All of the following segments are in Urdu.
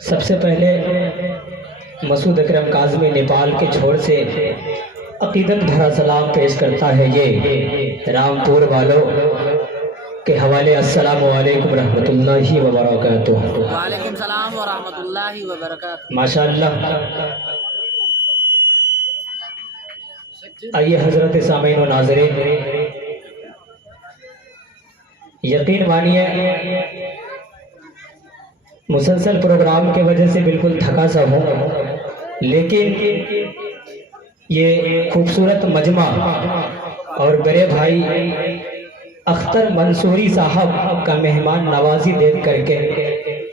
سب سے پہلے مسعود اکرم کاظمی نیپال کے چھوڑ سے عقیدت بھرا سلام پیش کرتا ہے یہ رامپور والوں کے حوالے۔ السلام علیکم ورحمۃ اللہ وبرکاتہ۔ وعلیکم السلام ورحمۃ اللہ وبرکاتہ۔ ماشاءاللہ۔ آئیے حضرت سامعین و ناظرین، یقین مانیے مسلسل پروگرام کی وجہ سے بالکل تھکا سا ہوں، لیکن یہ خوبصورت مجمع اور بڑے بھائی اختر منصوری صاحب کا مہمان نوازی دیکھ کر کے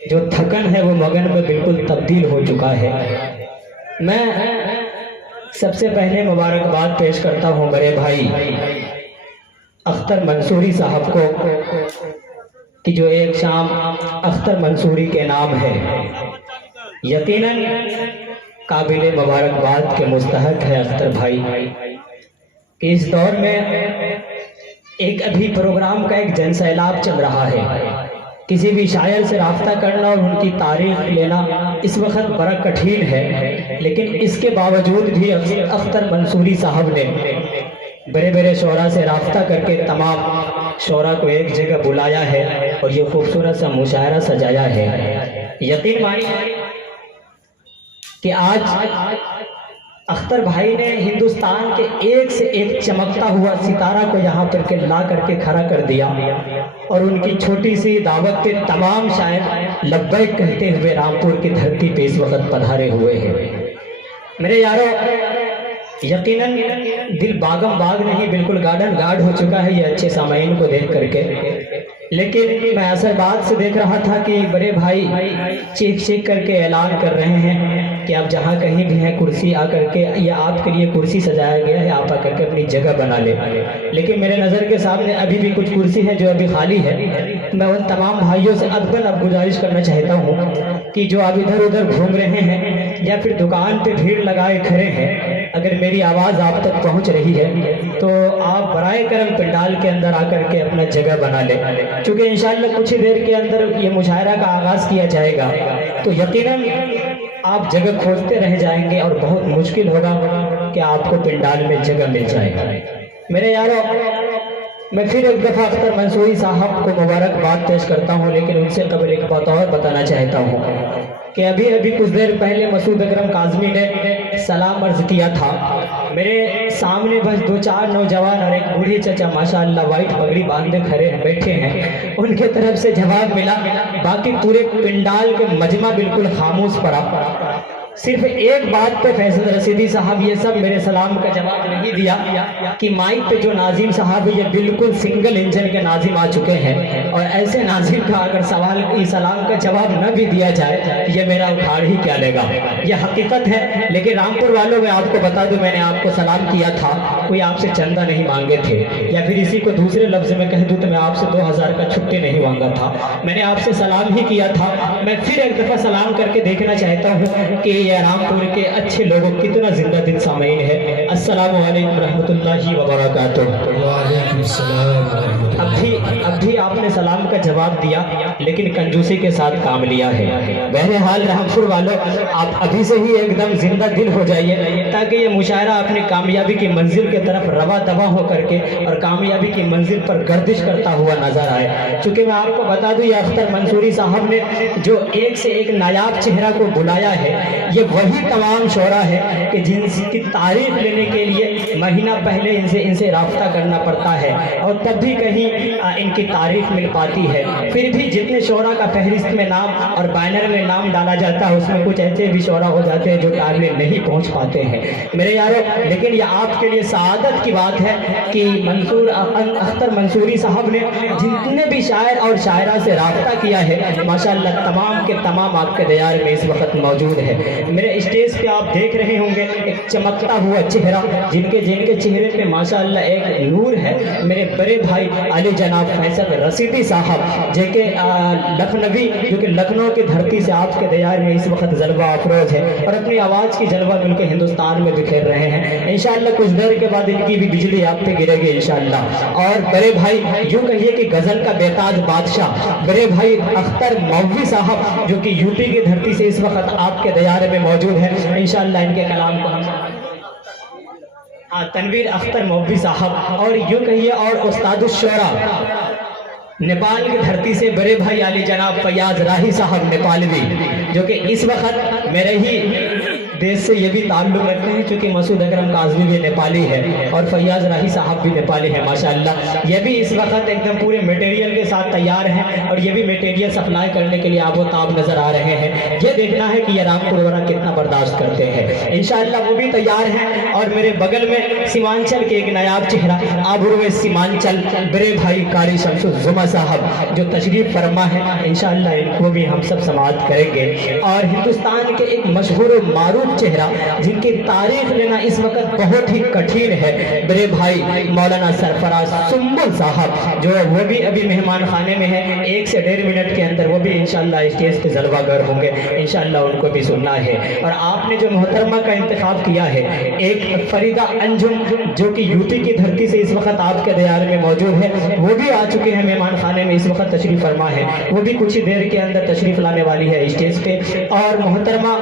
جو تھکن ہے وہ مگن میں بالکل تبدیل ہو چکا ہے۔ میں سب سے پہلے مبارکباد پیش کرتا ہوں بڑے بھائی اختر منصوری صاحب کو کہ جو ایک شام اختر منصوری کے نام ہے، یقیناً قابل مبارکباد کے مستحق ہے اختر بھائی کہ اس دور میں ایک ابھی پروگرام کا ایک جن سیلاب چل رہا ہے، کسی بھی شاعر سے رابطہ کرنا اور ان کی تاریخ لینا اس وقت بڑا کٹھین ہے، لیکن اس کے باوجود بھی اختر منصوری صاحب نے بڑے بڑے شعراء سے رابطہ کر کے تمام شعراء کو ایک جگہ بلایا ہے اور یہ خوبصورت سا مشاعرہ سجایا ہے۔ یقین مانیے کہ آج اختر بھائی نے ہندوستان کے ایک سے ایک چمکتا ہوا ستارہ کو یہاں پر لا کر کے کھڑا کر دیا، اور ان کی چھوٹی سی دعوت پہ تمام شاعر لبیک کہتے ہوئے رامپور کی دھرتی پہ اس وقت پدھارے ہوئے ہیں۔ میرے یارو، یقیناً دل باغم باغ نہیں بالکل گارڈن گارڈ ہو چکا ہے یہ اچھے سامعین کو دیکھ کر کے، لیکن میں اثر بات سے دیکھ رہا تھا کہ بڑے بھائی چیخ چیخ کر کے اعلان کر رہے ہیں کہ آپ جہاں کہیں بھی ہیں کرسی آ کر کے، یا آپ کے لیے کرسی سجایا گیا ہے، آپ آ کر کے اپنی جگہ بنا لیں۔ لیکن میرے نظر کے سامنے ابھی بھی کچھ کرسی ہے جو ابھی خالی ہے۔ میں ان تمام بھائیوں سے ادباً اب گزارش کرنا چاہتا ہوں کہ جو اب ادھر ادھر گھوم رہے ہیں یا پھر دکان پہ بھیڑ لگائے کھڑے ہیں، اگر میری آواز آپ تک پہنچ رہی ہے تو آپ برائے کرم پنڈال کے اندر آ کر کے اپنا جگہ بنا لیں، چونکہ انشاءاللہ کچھ ہی دیر کے اندر یہ مشاعرہ کا آغاز کیا جائے گا، تو یقیناً آپ جگہ کھوجتے رہ جائیں گے اور بہت مشکل ہوگا کہ آپ کو پنڈال میں جگہ مل جائے۔ میرے یارو، میں پھر ایک دفعہ اختر منصوری صاحب کو مبارکباد پیش کرتا ہوں، لیکن ان سے قبل ایک بات اور بتانا چاہتا ہوں کہ ابھی کچھ دیر پہلے مسعود اکرم کاظمی نے سلام عرض کیا تھا۔ میرے سامنے بس دو چار نوجوان اور ایک بوڑھی چچا ماشاءاللہ وائٹ پگڑی باندھے کھڑے بیٹھے ہیں، ان کے طرف سے جواب ملا، باقی پورے پنڈال کے مجمع بالکل خاموش پڑا۔ صرف ایک بات پہ فیصل رشیدی صاحب یہ سب میرے سلام کا جواب نہیں دیا کہ مائک پہ جو ناظم صاحب یہ بالکل سنگل انجن کے ناظم آ چکے ہیں، اور ایسے ناظم کا اگر سلام کا جواب نہ بھی دیا جائے یہ میرا اکھاڑ ہی کیا لے گا، یہ حقیقت ہے۔ لیکن رامپور والوں میں آپ کو بتا دوں، میں نے آپ کو سلام کیا تھا، کوئی آپ سے چندہ نہیں مانگے تھے، یا پھر اسی کو دوسرے لفظ میں کہہ دوں تو میں آپ سے 2000 کا چھٹی نہیں مانگا تھا، میں نے آپ سے سلام ہی کیا تھا۔ میں پھر ایک دفعہ سلام کر کے دیکھنا چاہتا ہوں کہ یہ رامپور کے اچھے لوگوں کتنا زندہ دل سامعین ہے۔ السلام علیکم رحمۃ اللہ وبرکاتہ۔ وعلیکم السلام ورحمۃ اللہ۔ اب بھی آپ نے سلام کا جواب دیا لیکن کنجوسی کے ساتھ کام لیا ہے۔ بہرحال رامپور والوں، آپ ابھی سے ہی ایک دم زندہ دل ہو جائیے تاکہ یہ مشاعرہ اپنی کامیابی کی منزل کی طرف رواں دواں ہو کر کے اور کامیابی کی منزل پر گردش کرتا ہوا نظر آئے۔ چونکہ میں آپ کو بتا دوں یہ اختر منصوری صاحب نے جو ایک سے ایک نایاب چہرہ کو بلایا ہے، یہ وہی تمام شعراء ہے کہ جن کی تعریف لینے کے لیے مہینہ پہلے ان سے رابطہ کرنا پڑتا ہے اور تب بھی کہیں ان کی تعریف مل پاتی ہے۔ پھر بھی جتنے شعراء کا فہرست میں نام اور بینر میں نام ڈالا جاتا ہے اس میں کچھ ایسے بھی شعراء ہو جاتے ہیں جو ٹائم میں نہیں پہنچ پاتے ہیں میرے یارو، لیکن یہ آپ کے لیے سعادت کی بات ہے کہ اختر منصوری صاحب نے جتنے بھی شاعر اور شاعرہ سے رابطہ کیا ہے ماشاءاللہ تمام کے تمام آپ کے دیار میں اس وقت موجود ہے۔ میرے اسٹیج پہ آپ دیکھ رہے ہوں گے ایک چمکتا ہوا چہرہ، جن کے چہرے پہ ماشاءاللہ ایک نور ہے، میرے بڑے بھائی علی جناب فیصل رشیدی صاحب جو کہ لکھنوی، جو کہ لکھنؤ کی دھرتی سے آپ کے دیار میں اس وقت جلوہ افروز ہے اور اپنی آواز کی جلوہ مل کے ہندوستان میں بکھیر رہے ہیں۔ انشاءاللہ کچھ دیر کے بعد ان کی بھی بجلی آپ پہ گرے گی انشاءاللہ۔ اور بڑے بھائی یوں کہیے کہ غزل کا بیتاج بادشاہ بڑے بھائی اختر مولوی صاحب جو کہ یوپی کی دھرتی سے اس وقت آپ کے دیار میں موجود ہے، انشاءاللہ ان کے کلام کو ہم تنویر اختر مولوی صاحب، اور یوں کہیے اور استاد الشعراء نیپال کی دھرتی سے بڑے بھائی علی جناب فیاض راہی صاحب نیپالوی، جو کہ اس وقت میرے ہی دیش سے یہ بھی تعلق رکھتے ہیں چونکہ مسعود اکرم کاظمی بھی نیپالی ہے اور فیاض راہی صاحب بھی نیپالی ہے ماشاءاللہ۔ یہ بھی اس وقت ایک دم پورے میٹیریل کے ساتھ تیار ہیں اور یہ بھی میٹیریل سپلائی کرنے کے لیے آب و تاب نظر آ رہے ہیں۔ یہ دیکھنا ہے کہ یہ رام پروگرام کتنا برداشت کرتے ہیں، انشاءاللہ وہ بھی تیار ہیں۔ اور میرے بغل میں سیمانچل کے ایک نایاب چہرہ آبرو سیمانچل بڑے بھائی قاری شمس الزما صاحب جو تشریف فرما ہے، انشاءاللہ ان کو بھی ہم سب سماعت کریں گے۔ اور ہندوستان کے ایک مشہور و معروف چہرہ جن کی تاریخ لینا اس وقت بہت ہی کٹھین ہے، بڑے بھائی مولانا سرفراز سنبل صاحب جو وہ بھی ابھی مہمان خانے میں ہے، 1 سے 1.5 منٹ کے اندر وہ بھی انشاءاللہ اسٹیج پہ جلوہ گر ہوں گے، انشاءاللہ ان کو بھی سننا ہے۔ اور آپ نے جو محترمہ کا انتخاب کیا ہے، ایک فریدہ انجم جو کہ یوپی کی دھرتی سے اس وقت آپ کے دیار میں موجود ہے، وہ بھی آ چکے ہیں مہمان خانے میں، اس وقت تشریف فرما ہے، وہ بھی کچھ ہی دیر کے اندر تشریف لانے والی ہے اسٹیج پہ۔ اور محترمہ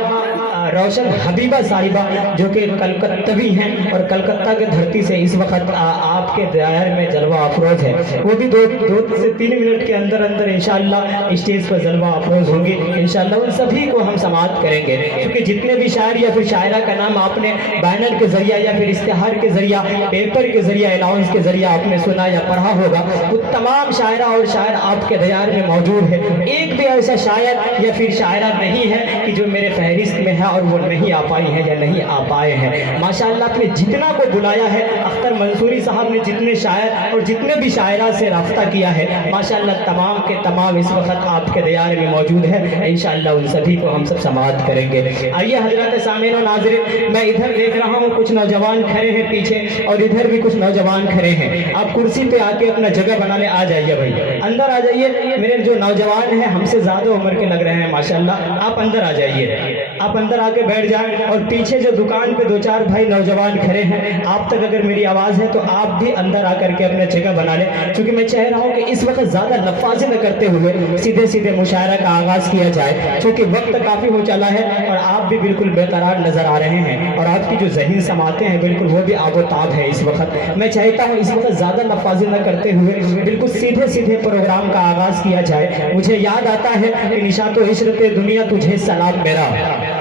روشن حبیبہ صاحبہ جو کہ کلکتوی ہیں اور کلکتہ کے دھرتی سے اس وقت آپ کے دائر میں جلوہ افروز ہے، وہ بھی 2 سے 3 منٹ کے اندر انشاءاللہ اسٹیج پر جلوہ افروز ہوں گی، انشاءاللہ ان سبھی کو ہم سماعت کریں گے۔ کیونکہ جتنے بھی شاعر یا پھر شاعرہ کا نام آپ نے بینر کے ذریعہ یا پھر اشتہار کے ذریعہ، پیپر کے ذریعہ، الاؤنس کے ذریعہ آپ نے سنا یا پڑھا ہوگا، وہ تمام شاعرہ اور شاعر آپ کے دیار میں موجود ہے۔ ایک بھی ایسا شاعر یا پھر شاعرہ نہیں ہے کہ جو میرے فہرست میں ہے اور وہ نہیں آ پائی ہے یا نہیں آ پائے ہیں، ماشاءاللہ آپ نے جتنا کو بلایا ہے، اختر منصوری صاحب نے جتنے شاعر اور جتنے بھی شاعرہ سے رابطہ کیا ہے، ماشاءاللہ تمام کے تمام اس وقت آپ کے دیار میں موجود ہے، انشاءاللہ ان سبھی کو ہم سب سماعت کریں گے۔ آئیے حضرات سامعین و ناظرین، میں ادھر دیکھ رہا ہوں کچھ نوجوان کھڑے ہیں پیچھے اور ادھر بھی کچھ نوجوان کھڑے ہیں، آپ کرسی پہ آ کے اپنا جگہ بنانے آ جائیے، بھائی اندر آ جائیے۔ میرے جو نوجوان ہیں ہم سے زیادہ عمر کے لگ رہے ہیں ماشاءاللہ، آپ اندر آ جائیے، آپ اندر آ کے بیٹھ جائیں۔ اور پیچھے جو دکان پہ 2-4 بھائی نوجوان کھڑے ہیں، آپ تک اگر میری آواز ہے تو آپ بھی اندر آ کر کے اپنا جگہ بنا لیں، کیونکہ میں چاہ رہا ہوں کہ اس وقت زیادہ لفاظی نہ کرتے ہوئے سیدھے سیدھے مشاعرہ کا آغاز کیا جائے، کیونکہ وقت کافی ہو چلا ہے اور آپ بھی بالکل بے قرار نظر آ رہے ہیں اور آپ کی جو ذہن سماعتیں ہیں بالکل وہ بھی آب و تاب ہے اس وقت۔ میں چاہتا ہوں اس وقت زیادہ لفاظی نہ کرتے ہوئے بالکل سیدھے سیدھے پروگرام کا آغاز کیا جائے۔ مجھے یاد آتا ہے کہ نشاط و عشرت دنیا تجھے سلام میرا،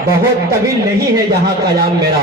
بہت طویل نہیں ہے یہاں کلام میرا،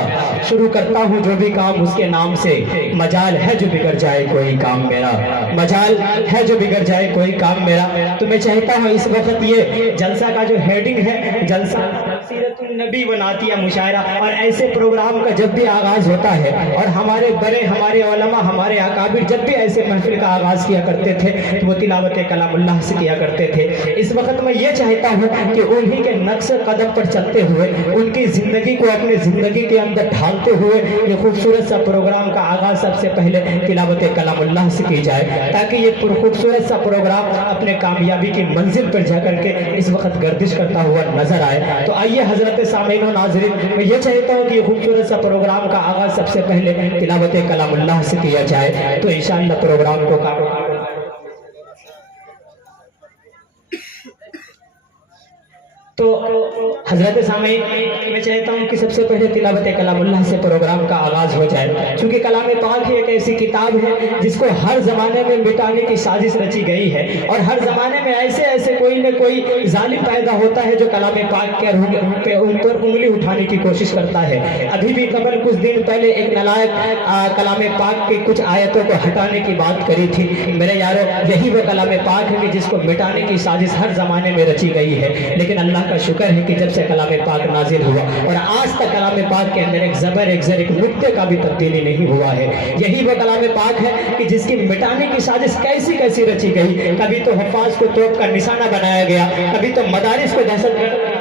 شروع کرتا ہوں جو بھی کام اس کے نام سے، مجال ہے جو بگڑ جائے کوئی کام میرا، مجال ہے جو بگڑ جائے کوئی کام میرا۔ تو میں چاہتا ہوں اس وقت یہ جلسہ کا جو ہیڈنگ ہے، جلسہ سیرت النبی و نعتیہ مشاعرہ، اور ایسے پروگرام کا جب بھی آغاز ہوتا ہے اور ہمارے بڑے ہمارے علماء ہمارے اکابر جب بھی ایسے محفل کا آغاز کیا کرتے تھے تو وہ تلاوت کلام اللہ سے کیا کرتے تھے۔ اس وقت میں یہ چاہتا ہوں کہ انہی کے نقش قدم پر چلتے ہوئے ان کی زندگی کو اپنے زندگی کے اندر ڈھالتے ہوئے یہ خوبصورت سا پروگرام کا آغاز سب سے پہلے تلاوت کلام اللہ سے کی جائے، تاکہ یہ خوبصورت سا پروگرام اپنے کامیابی کی منزل پر جا کر کے اس وقت گردش کرتا ہوا نظر آئے۔ تو آئیے حضرت سامعین و ناظرین، میں یہ چاہتا ہوں کہ یہ خوبصورت سا پروگرام کا آغاز سب سے پہلے تلاوت کلام اللہ سے کیا جائے، تو انشاءاللہ پروگرام کو تو حضرت سامعین میں چاہتا ہوں کہ سب سے پہلے تلاوت کلام اللہ سے پروگرام کا آغاز ہو جائے، چونکہ کلام پاک ایک ایسی کتاب ہے جس کو ہر زمانے میں مٹانے کی سازش رچی گئی ہے، اور ہر زمانے میں ایسے کوئی نہ کوئی ظالم پیدا ہوتا ہے جو کلام پاک کے روح پہ ان پر انگلی اٹھانے کی کوشش کرتا ہے۔ ابھی بھی قبل کچھ دن پہلے ایک نالائق کلام پاک کی کچھ آیتوں کو ہٹانے کی بات کری تھی۔ میرے یارو، یہی وہ کلام پاک ہے کہ جس کو مٹانے کی سازش ہر زمانے میں رچی گئی ہے، لیکن اللہ کا شکر ہے کہ جب سے کلام پاک نازل ہوا اور آج تک کلام پاک کے اندر ایک زبر ایک زر ایک نقطے کا بھی تبدیلی نہیں ہوا ہے۔ یہی وہ کلام پاک ہے کہ جس کی مٹانے کی سازش کیسی رچی گئی، کبھی تو حفاظ کو توپ کا نشانہ بنایا گیا، کبھی تو مدارس کو دہشت گرد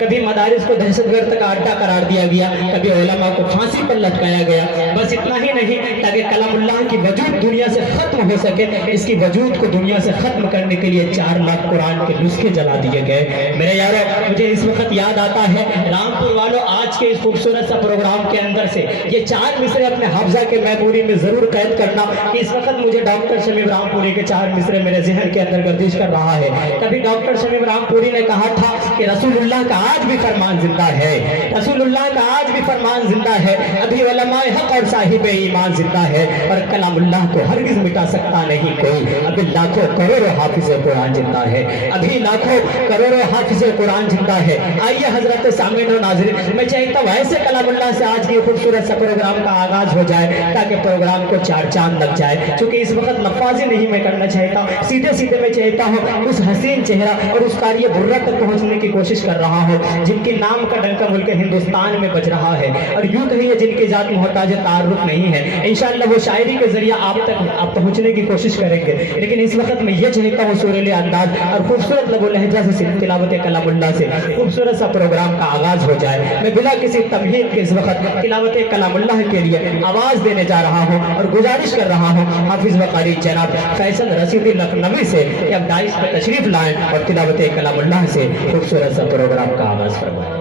کبھی مدارس کو دہشت گرد کا اڈا قرار دیا گیا، کبھی علماء کو پھانسی پر لٹکایا گیا۔ بس اتنا ہی نہیں، تاکہ کلام اللہ کی وجود دنیا سے ختم ہو سکے، اس کی وجود کو دنیا سے ختم کرنے کے لیے 4 لاکھ قرآن کے نسخے جلا دیے گئے۔ میرے یارو، مجھے اس وقت یاد آتا ہے، رامپور والوں آج کے اس خوبصورت سا پروگرام کے اندر سے یہ 4 مصرے اپنے حافظہ کے میموری میں ضرور قید کرنا کہ اس وقت مجھے ڈاکٹر شمیم رامپوری کے 4 مصرے میرے ذہن کے اندر گردش کر رہا ہے۔ کبھی ڈاکٹر شمیم رامپوری نے کہا تھا کہ رسول اللہ کا آج بھی فرمان زندہ ہے، رسول اللہ کا آج بھی فرمان زندہ ہے، ابھی علماء حق اور صاحب ایمان زندہ ہے، اور کلام اللہ کو ہرگز مٹا سکتا نہیں کوئی۔ ابھی لاکھوں کروڑوں حافظ قرآن زندہ ہے، ابھی لاکھوں کروڑوں حافظ قرآن زندہ ہے۔ آئیے حضرت سامعین و ناظرین، میں چاہتا ہوں ایسے کلام اللہ سے آج کی خوبصورت سا پروگرام کا آغاز ہو جائے تاکہ پروگرام کو 4 چاند لگ جائے۔ چونکہ اس وقت نفاذی نہیں میں کرنا چاہتا، سیدھے سیدھے میں چاہتا ہوں اس حسین چہرہ اور اس قاری برہ تک پہنچنے کی کوشش کر رہا ہوں جن کے نام کا ڈنکا ملک ہندوستان میں بج رہا ہے، اور یوں کہیے جن کی ذات محتاج تعارف نہیں ہے۔ انشاءاللہ وہ شاعری کے ذریعہ آپ تک آپ پہنچنے کی کوشش کریں گے، لیکن اس وقت میں یہ چاہتا ہوں سریلے انداز اور خوبصورت لب و لہجہ سے تلاوت کلام اللہ سے خوبصورت سا پروگرام کا آغاز ہو جائے۔ میں بلا کسی تمہید کے اس وقت تلاوت کلام اللہ کے لیے آواز دینے جا رہا ہوں اور گزارش کر رہا ہوں حافظ و قاری جناب فیصل رشیدی لکھنوی سے کہ اب دائش پر تشریف لائیں اور تلاوت کلام اللہ سے خوبصورت سا پروگرام کا آغاز فرمائیں۔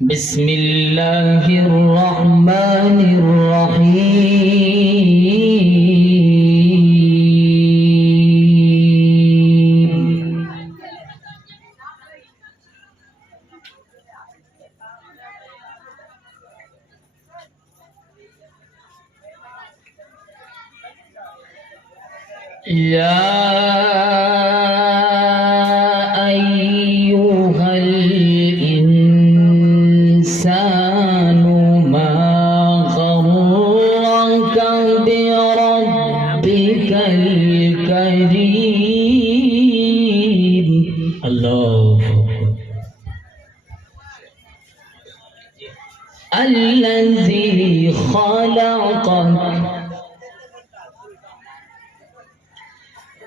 بسم اللہ الرحمن الرحیم۔ یا ایوہا الانسان ما غرک بربک الکریم۔ اللہ الذی خلقک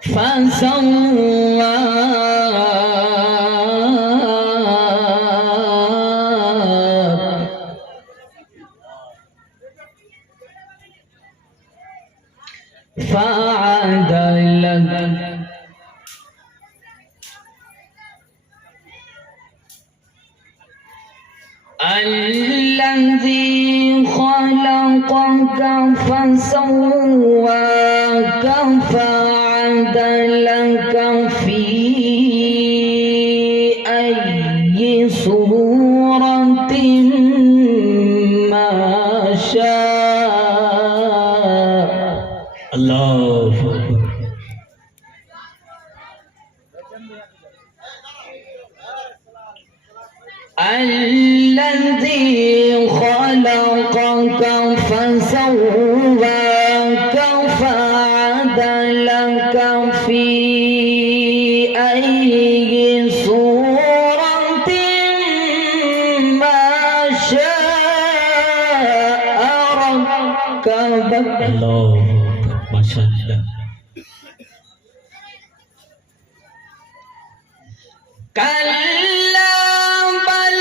فسواک فعدلک۔ الذي خلقك فسواك فعدلك في أي صورة ما شاء۔ اللہ الذي خلقك فسواك فعدلك في أي صورة ما شاء ركبك۔ اللہ ماشاء اللہ۔ كلا بل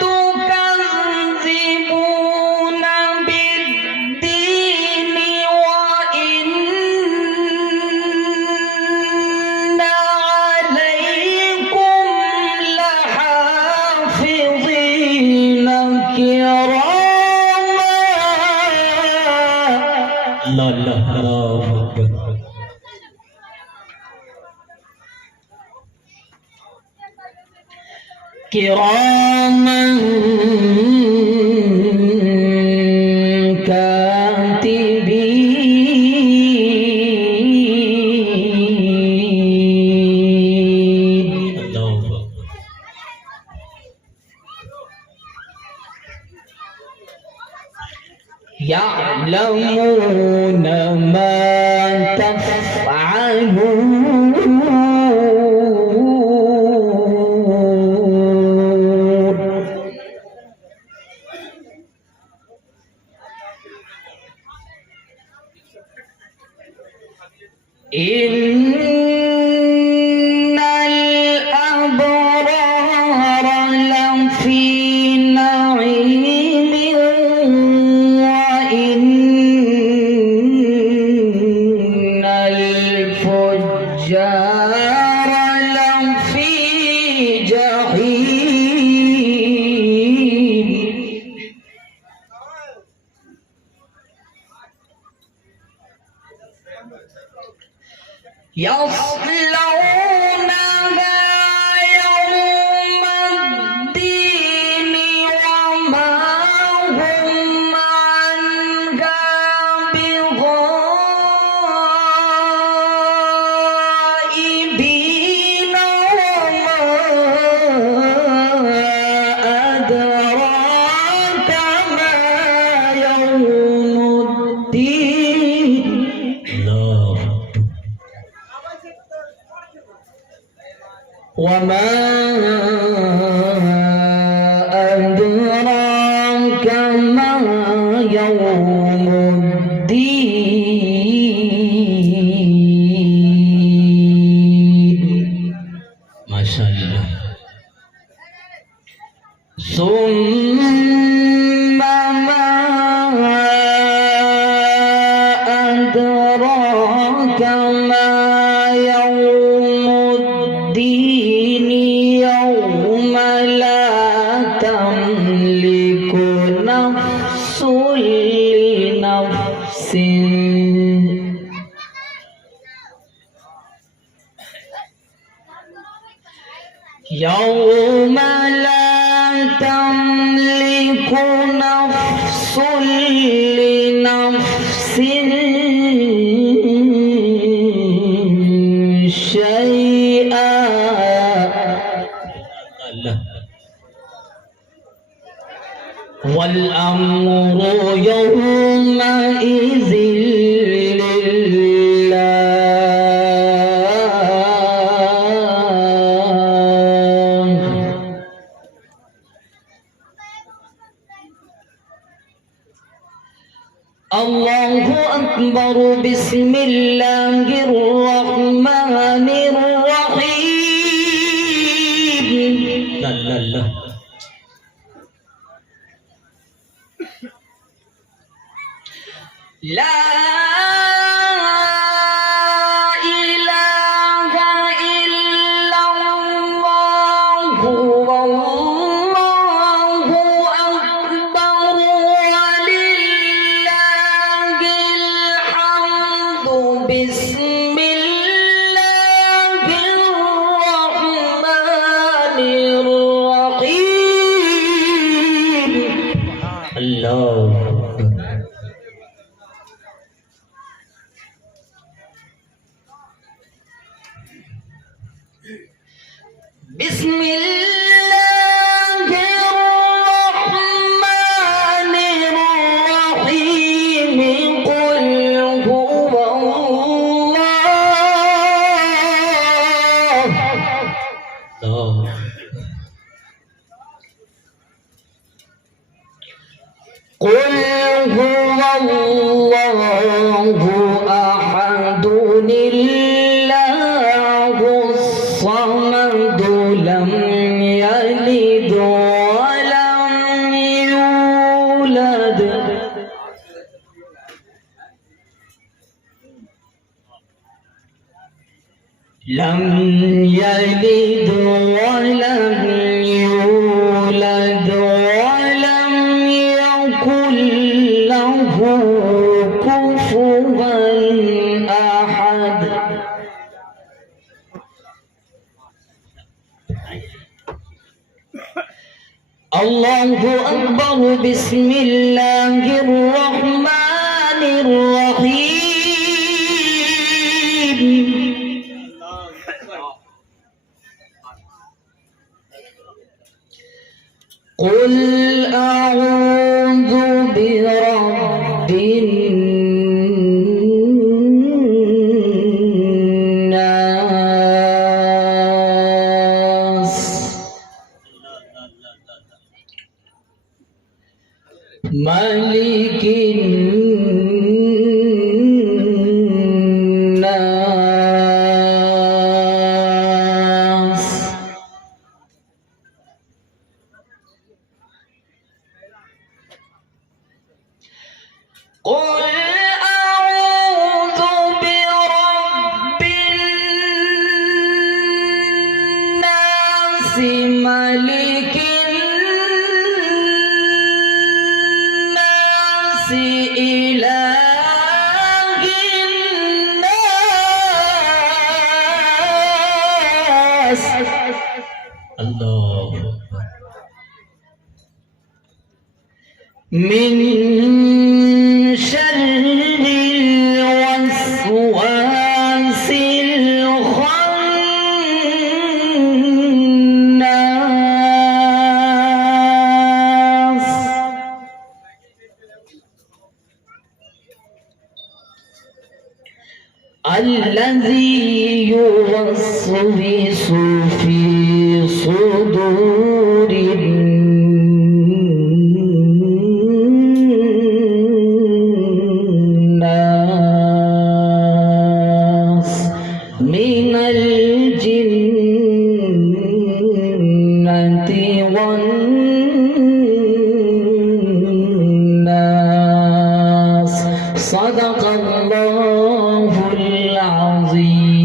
تكذبون بالدين وإن عليكم لحافظين كراما۔ اللہ اللہ اللہ اکبر۔ كراما كاتبين۔ يعلمون ما تفعلون۔ إن الأبرار لفي نعيم وإن الفجار لفي جحيم يصلونها يوم الدين وما هم عنها بغائبين وما أدراك ما يوم الدين الله وما أدراك ما يوم الدين ما شاء الله. ثم ما أدراك ما يوم الدين يوم لا تملك نفس لنفس يوم لا تملك نفس لنفس شيئا الله والأمر يومئذ لله الله أكبر بسم الله الرحمن الرحيم لا لا لا لا إله إلا الله والله أكبر ولله الحمد بسم الله الرحمن الرحيم الله بسم الله الرحمن الرحيم قل هو الله الله قل هو الله أحد الله الصمد لم يلد ولم يولد لم يلد ولم يولد ولم يكن له كفوا أحد الله أكبر بسم الله الرحمن الرحيم قل أعوذ برب الناس ملك الناس قل أعوذ برب الناس ملك الناس إله الناس اللہ من شر الوسواس الخناس الذي يوسوس في صدور الناس من الجنة والناس صدق الله العظيم